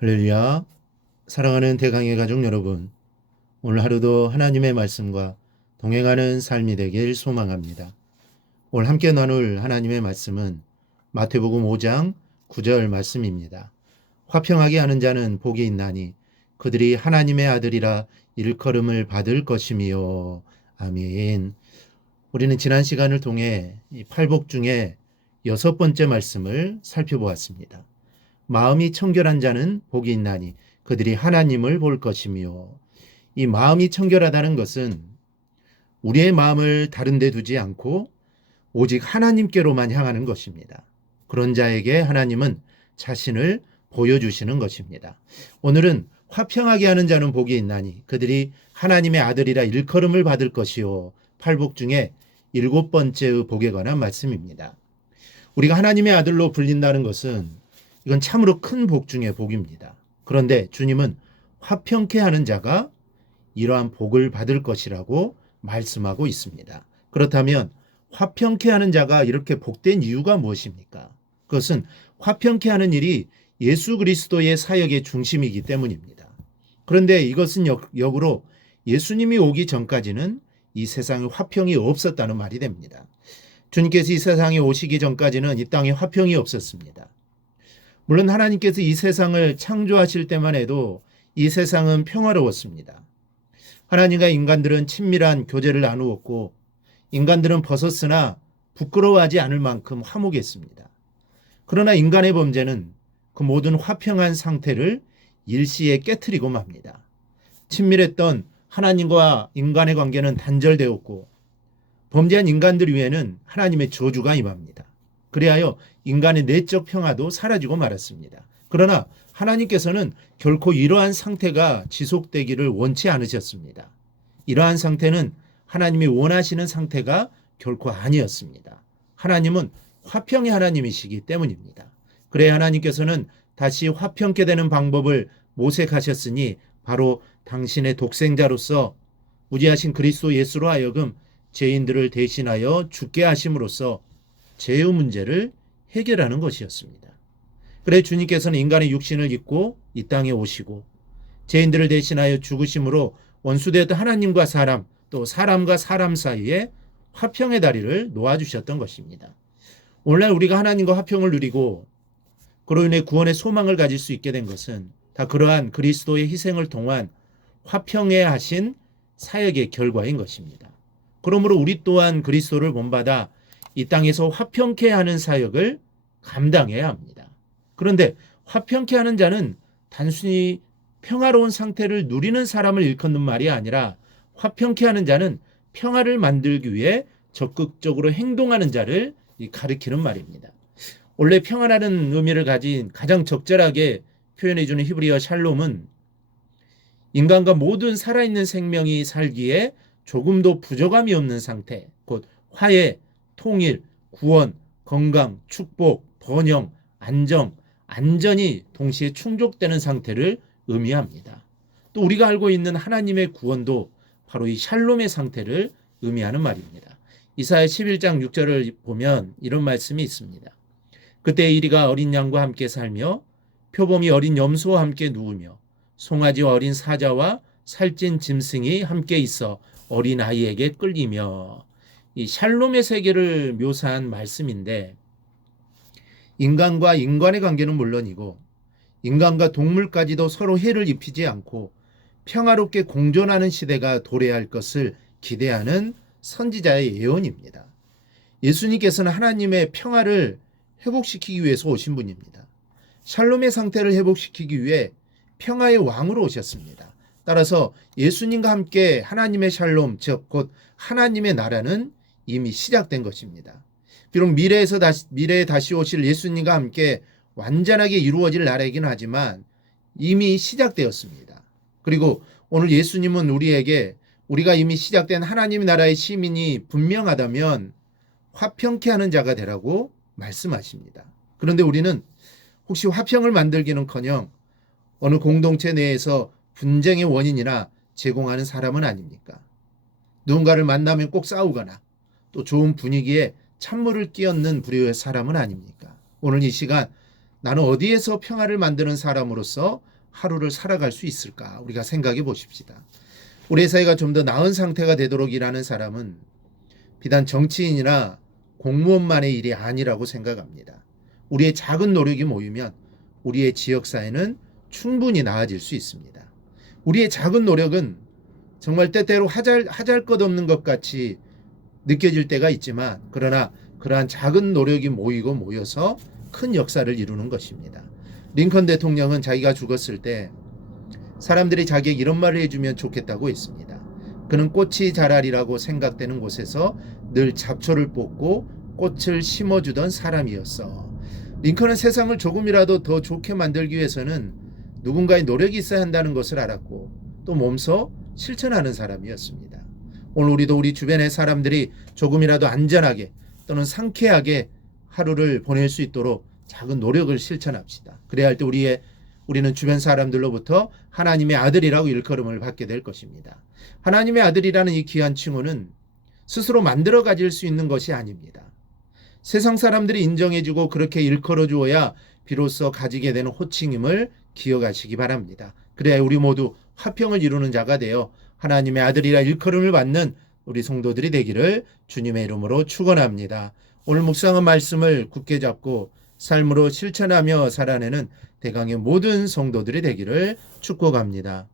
할렐루야. 사랑하는 대강의 가족 여러분, 오늘 하루도 하나님의 말씀과 동행하는 삶이 되길 소망합니다. 오늘 함께 나눌 하나님의 말씀은 마태복음 5장 9절 말씀입니다. 화평하게 하는 자는 복이 있나니 그들이 하나님의 아들이라 일컬음을 받을 것이미요. 아멘. 우리는 지난 시간을 통해 이 팔복 중에 6번째 말씀을 살펴보았습니다. 마음이 청결한 자는 복이 있나니 그들이 하나님을 볼 것이며, 이 마음이 청결하다는 것은 우리의 마음을 다른 데 두지 않고 오직 하나님께로만 향하는 것입니다. 그런 자에게 하나님은 자신을 보여주시는 것입니다. 오늘은 화평하게 하는 자는 복이 있나니 그들이 하나님의 아들이라 일컬음을 받을 것이요, 팔복 중에 7번째의 복에 관한 말씀입니다. 우리가 하나님의 아들로 불린다는 것은 이건 참으로 큰 복 중의 복입니다. 그런데 주님은 화평케 하는 자가 이러한 복을 받을 것이라고 말씀하고 있습니다. 그렇다면 화평케 하는 자가 이렇게 복된 이유가 무엇입니까? 그것은 화평케 하는 일이 예수 그리스도의 사역의 중심이기 때문입니다. 그런데 이것은 역으로 예수님이 오기 전까지는 이 세상에 화평이 없었다는 말이 됩니다. 주님께서 이 세상에 오시기 전까지는 이 땅에 화평이 없었습니다. 물론 하나님께서 이 세상을 창조하실 때만 해도 이 세상은 평화로웠습니다. 하나님과 인간들은 친밀한 교제를 나누었고, 인간들은 벗었으나 부끄러워하지 않을 만큼 화목했습니다. 그러나 인간의 범죄는 그 모든 화평한 상태를 일시에 깨트리고 맙니다. 친밀했던 하나님과 인간의 관계는 단절되었고, 범죄한 인간들 위에는 하나님의 저주가 임합니다. 그리하여 인간의 내적 평화도 사라지고 말았습니다. 그러나 하나님께서는 결코 이러한 상태가 지속되기를 원치 않으셨습니다. 이러한 상태는 하나님이 원하시는 상태가 결코 아니었습니다. 하나님은 화평의 하나님이시기 때문입니다. 그래 하나님께서는 다시 화평케 되는 방법을 모색하셨으니 바로 당신의 독생자로서 무지하신 그리스도 예수로 하여금 죄인들을 대신하여 죽게 하심으로써 죄의 문제를 해결하는 것이었습니다. 그래 주님께서는 인간의 육신을 입고 이 땅에 오시고 죄인들을 대신하여 죽으심으로 원수되었던 하나님과 사람, 또 사람과 사람 사이에 화평의 다리를 놓아주셨던 것입니다. 오늘날 우리가 하나님과 화평을 누리고 그로 인해 구원의 소망을 가질 수 있게 된 것은 다 그러한 그리스도의 희생을 통한 화평에 하신 사역의 결과인 것입니다. 그러므로 우리 또한 그리스도를 본받아 이 땅에서 화평케 하는 사역을 감당해야 합니다. 그런데 화평케 하는 자는 단순히 평화로운 상태를 누리는 사람을 일컫는 말이 아니라, 화평케 하는 자는 평화를 만들기 위해 적극적으로 행동하는 자를 가리키는 말입니다. 원래 평화라는 의미를 가진 가장 적절하게 표현해주는 히브리어 샬롬은 인간과 모든 살아있는 생명이 살기에 조금도 부족함이 없는 상태, 곧 화해, 통일, 구원, 건강, 축복, 번영, 안정, 안전이 동시에 충족되는 상태를 의미합니다. 또 우리가 알고 있는 하나님의 구원도 바로 이 샬롬의 상태를 의미하는 말입니다. 이사야 11장 6절을 보면 이런 말씀이 있습니다. 그때 이리가 어린 양과 함께 살며 표범이 어린 염소와 함께 누우며 송아지와 어린 사자와 살찐 짐승이 함께 있어 어린 아이에게 끌리며, 이 샬롬의 세계를 묘사한 말씀인데, 인간과 인간의 관계는 물론이고 인간과 동물까지도 서로 해를 입히지 않고 평화롭게 공존하는 시대가 도래할 것을 기대하는 선지자의 예언입니다. 예수님께서는 하나님의 평화를 회복시키기 위해서 오신 분입니다. 샬롬의 상태를 회복시키기 위해 평화의 왕으로 오셨습니다. 따라서 예수님과 함께 하나님의 샬롬, 즉 곧 하나님의 나라는 이미 시작된 것입니다. 비록 미래에 다시 오실 예수님과 함께 완전하게 이루어질 나라이긴 하지만 이미 시작되었습니다. 그리고 오늘 예수님은 우리에게 우리가 이미 시작된 하나님의 나라의 시민이 분명하다면 화평케 하는 자가 되라고 말씀하십니다. 그런데 우리는 혹시 화평을 만들기는커녕 어느 공동체 내에서 분쟁의 원인이나 제공하는 사람은 아닙니까? 누군가를 만나면 꼭 싸우거나 또 좋은 분위기에 찬물을 끼얹는 부류의 사람은 아닙니까? 오늘 이 시간 나는 어디에서 평화를 만드는 사람으로서 하루를 살아갈 수 있을까? 우리가 생각해 보십시다. 우리 사회가 좀 더 나은 상태가 되도록 일하는 사람은 비단 정치인이나 공무원만의 일이 아니라고 생각합니다. 우리의 작은 노력이 모이면 우리의 지역사회는 충분히 나아질 수 있습니다. 우리의 작은 노력은 정말 때때로 하잘것없는 것 같이 느껴질 때가 있지만, 그러나 그러한 작은 노력이 모이고 모여서 큰 역사를 이루는 것입니다. 링컨 대통령은 자기가 죽었을 때 사람들이 자기에게 이런 말을 해주면 좋겠다고 했습니다. 그는 꽃이 자라리라고 생각되는 곳에서 늘 잡초를 뽑고 꽃을 심어주던 사람이었어. 링컨은 세상을 조금이라도 더 좋게 만들기 위해서는 누군가의 노력이 있어야 한다는 것을 알았고 또 몸소 실천하는 사람이었습니다. 오늘 우리도 우리 주변의 사람들이 조금이라도 안전하게 또는 상쾌하게 하루를 보낼 수 있도록 작은 노력을 실천합시다. 그래야 할 때 우리는 주변 사람들로부터 하나님의 아들이라고 일컬음을 받게 될 것입니다. 하나님의 아들이라는 이 귀한 칭호는 스스로 만들어 가질 수 있는 것이 아닙니다. 세상 사람들이 인정해주고 그렇게 일컬어 주어야 비로소 가지게 되는 호칭임을 기억하시기 바랍니다. 그래야 우리 모두 화평을 이루는 자가 되어 하나님의 아들이라 일컬음을 받는 우리 성도들이 되기를 주님의 이름으로 축원합니다. 오늘 묵상한 말씀을 굳게 잡고 삶으로 실천하며 살아내는 대강의 모든 성도들이 되기를 축복합니다.